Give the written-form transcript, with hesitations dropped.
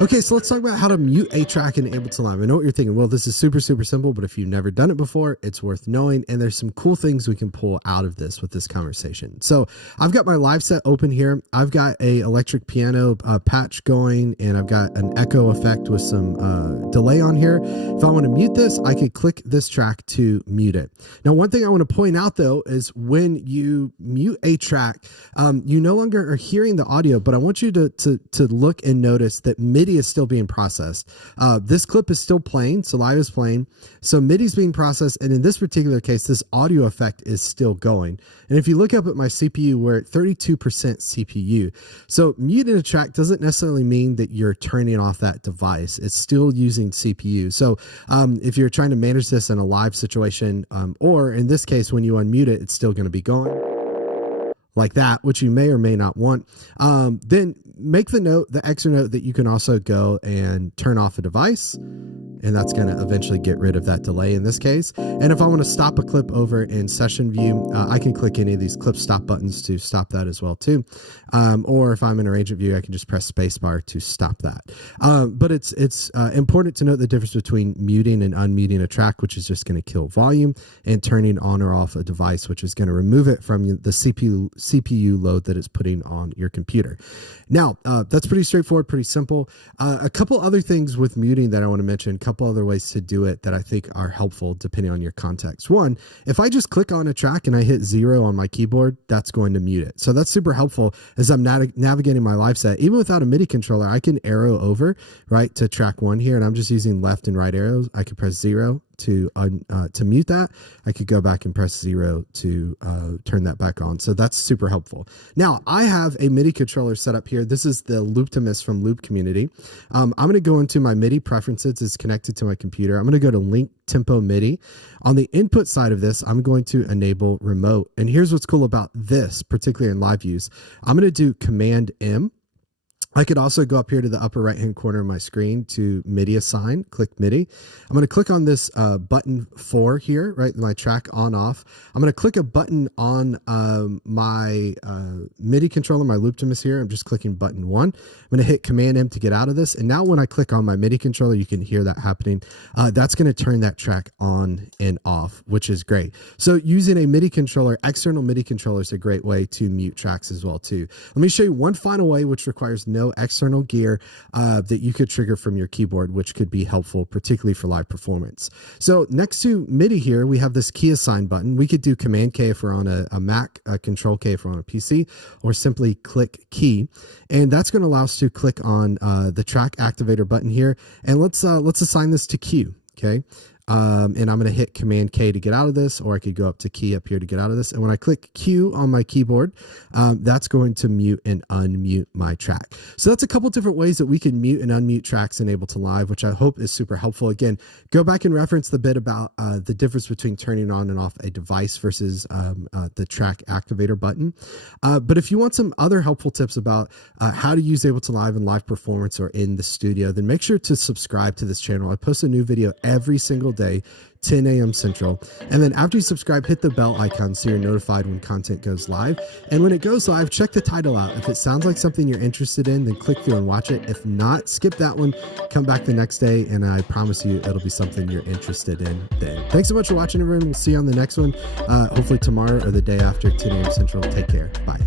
Okay, so let's talk about how to mute a track in Ableton Live. I know what you're thinking. Well, this is super, super simple, but if you've never done it before, it's worth knowing. And there's some cool things we can pull out of this with this conversation. So I've got my live set open here. I've got a electric piano patch going, and I've got an echo effect with some delay on here. If I want to mute this, I could click this track to mute it. Now, one thing I want to point out though, is when you mute a track, you no longer are hearing the audio, but I want you to look and notice that MIDI is still being processed. This clip is still playing, so live is playing. So MIDI is being processed, and in this particular case, this audio effect is still going. And if you look up at my CPU, we're at 32% CPU. So muting a track doesn't necessarily mean that you're turning off that device. It's still using CPU. So if you're trying to manage this in a live situation, or in this case, when you unmute it, it's still going to be going like that, which you may or may not want. Then make the extra note that you can also go and turn off a device, and that's going to eventually get rid of that delay in this case. And if I want to stop a clip over in session view, I can click any of these clip stop buttons to stop that as well too. Or if I'm in arrangement view, I can just press spacebar to stop that. But it's important to note the difference between muting and unmuting a track, which is just going to kill volume, and turning on or off a device, which is going to remove it from the CPU load that it's putting on your computer. Now, that's pretty straightforward, pretty simple. A couple other things with muting that I want to mention, a couple other ways to do it that I think are helpful depending on your context. One, if I just click on a track and I hit 0 on my keyboard, that's going to mute it. So that's super helpful as I'm navigating my live set. Even without a MIDI controller, I can arrow over, right, to track 1 here, and I'm just using left and right arrows. I can press 0 to mute that. I could go back and press 0 to turn that back on. So that's super helpful. Now, I have a MIDI controller set up here. This is the Looptimus from Loop Community. I'm going to go into my MIDI preferences. It's connected to my computer. I'm going to go to Link Tempo MIDI. On the input side of this, I'm going to enable remote. And here's what's cool about this, particularly in live use. I'm going to do Command M. I could also go up here to the upper right-hand corner of my screen to MIDI assign, click MIDI. I'm going to click on this button 4 here, right, my track on off. I'm going to click a button on my MIDI controller, my Looptimus here. I'm just clicking button 1. I'm going to hit Command M to get out of this. And now when I click on my MIDI controller, you can hear that happening. That's going to turn that track on and off, which is great. So using a MIDI controller, external MIDI controller is a great way to mute tracks as well too. Let me show you one final way, which requires no external gear that you could trigger from your keyboard, which could be helpful, particularly for live performance. So next to MIDI here, we have this key assign button. We could do Command K if we're on a Mac, Control K if we're on a PC, or simply click key. And that's going to allow us to click on the track activator button here. And let's assign this to Q. Okay. And I'm going to hit Command K to get out of this, or I could go up to key up here to get out of this. And when I click Q on my keyboard, that's going to mute and unmute my track. So that's a couple different ways that we can mute and unmute tracks in Ableton Live, which I hope is super helpful. Again, go back and reference the bit about the difference between turning on and off a device versus the track activator button. But if you want some other helpful tips about how to use Ableton Live in live performance or in the studio, then make sure to subscribe to this channel. I post a new video every single day, 10 a.m. Central. And then after you subscribe, hit the bell icon so you're notified when content goes live. And when it goes live, check the title out. If it sounds like something you're interested in, then click through and watch it. If not, skip that one, come back the next day, and I promise you it'll be something you're interested in then. Thanks so much for watching, everyone. We'll see you on the next one, hopefully tomorrow or the day after, 10 a.m. Central. Take care. Bye.